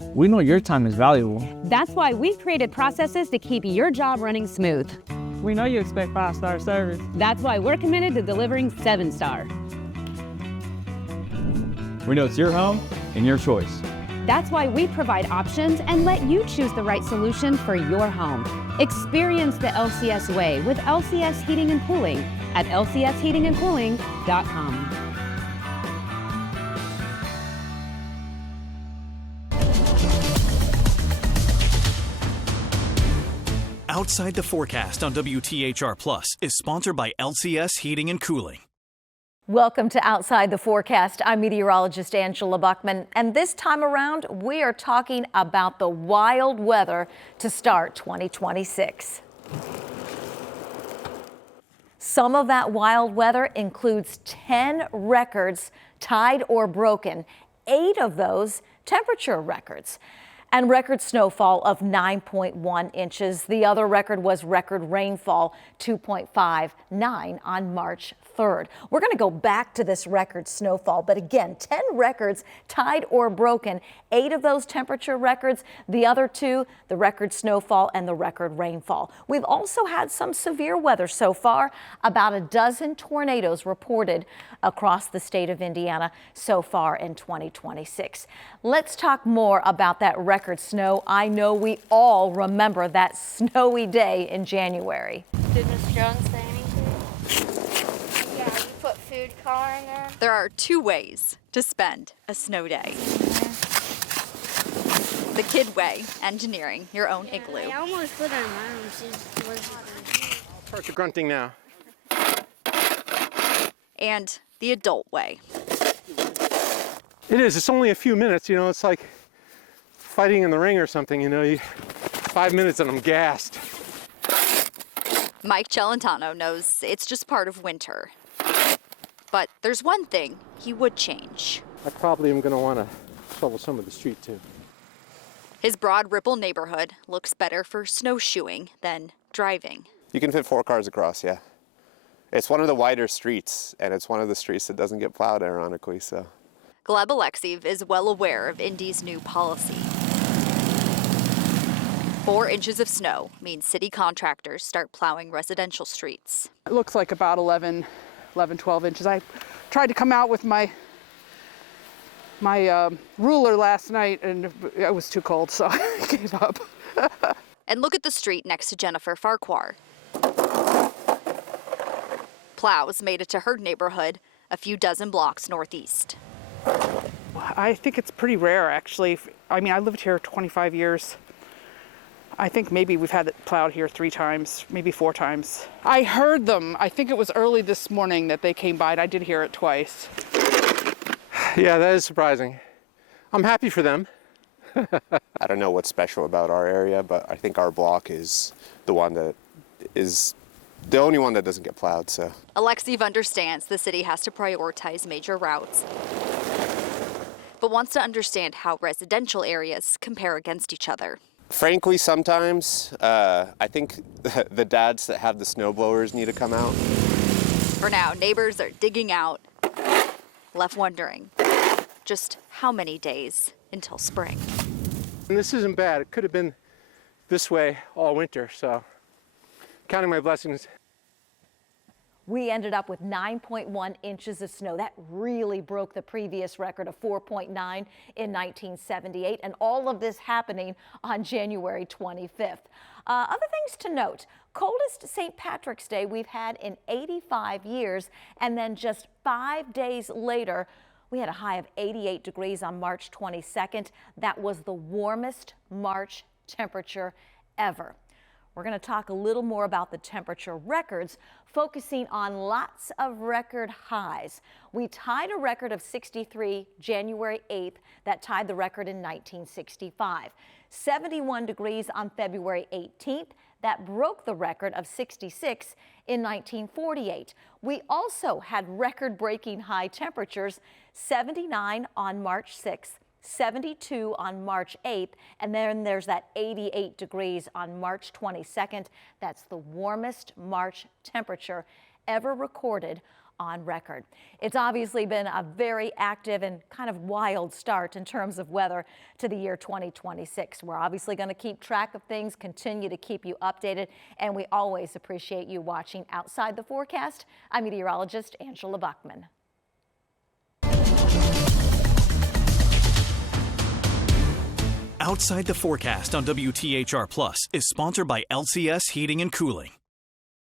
We know your time is valuable. That's why we've created processes to keep your job running smooth. We know you expect 5-star service. That's why we're committed to delivering 7-star. We know it's your home and your choice. That's why we provide options and let you choose the right solution for your home. Experience the LCS way with LCS Heating and Cooling at lcsheatingandcooling.com. Outside the Forecast on WTHR Plus is sponsored by LCS Heating and Cooling. Welcome to Outside the Forecast. I'm meteorologist Angela Buchman, and this time around we are talking about the wild weather to start 2026. Some of that wild weather includes 10 records tied or broken, 8 of those temperature records, and record snowfall of 9.1 inches. The other record was record rainfall, 2.59 on March 3rd. We're going to go back to this record snowfall, but again, 10 records tied or broken, 8 of those temperature records, the other 2, the record snowfall and the record rainfall. We've also had some severe weather so far, about a dozen tornadoes reported across the state of Indiana so far in 2026. Let's talk more about that record snow. I know we all remember that snowy day in January. Did Mr. Jones say anything? Yeah, we put food color in there. There are 2 ways to spend a snow day. The kid way, engineering your own igloo. I almost put on mine. Parts are grunting now. And the adult way. It is. It's only a few minutes. You know, it's like fighting in the ring or something. You know, 5 minutes and I'm gassed. Mike Celentano knows it's just part of winter. But there's one thing he would change. I probably am going to want to shovel some of the street too. His Broad Ripple neighborhood looks better for snowshoeing than driving. You can fit 4 cars across, yeah. It's one of the wider streets, and it's one of the streets that doesn't get plowed, ironically, so. Gleb Alexiev is well aware of Indy's new policy. 4 inches of snow means city contractors start plowing residential streets. It looks like about 11, 12 inches. I tried to come out with my ruler last night and it was too cold, so I gave up. And look at the street next to Jennifer Farquhar. Plows made it to her neighborhood a few dozen blocks northeast. I think it's pretty rare, actually. I mean, I lived here 25 years. I think maybe we've had it plowed here 3 times, maybe 4 times. I heard them. I think it was early this morning that they came by, and I did hear it twice. Yeah, that is surprising. I'm happy for them. I don't know what's special about our area, but I think our block is the one that is the only one that doesn't get plowed, so. Alexiev understands the city has to prioritize major routes, but wants to understand how residential areas compare against each other. Frankly, sometimes I think the dads that have the snow blowers need to come out. For now, neighbors are digging out, left wondering just how many days until spring. And this isn't bad. It could have been this way all winter, so counting my blessings. We ended up with 9.1 inches of snow. That really broke the previous record of 4.9 in 1978, and all of this happening on January 25th. Other things to note: coldest St. Patrick's Day we've had in 85 years, and then just 5 days later, we had a high of 88 degrees on March 22nd. That was the warmest March temperature ever. We're going to talk a little more about the temperature records, focusing on lots of record highs. We tied a record of 63 January 8th that tied the record in 1965. 71 degrees on February 18th. That broke the record of 66 in 1948. We also had record-breaking high temperatures, 79 on March 6th. 72 on March 8th, and then there's that 88 degrees on March 22nd. That's the warmest March temperature ever recorded on record. It's obviously been a very active and kind of wild start in terms of weather to the year 2026. We're obviously going to keep track of things, continue to keep you updated, and we always appreciate you watching Outside the Forecast. I'm meteorologist Angela Buchman. Outside the Forecast on WTHR Plus is sponsored by LCS Heating and Cooling.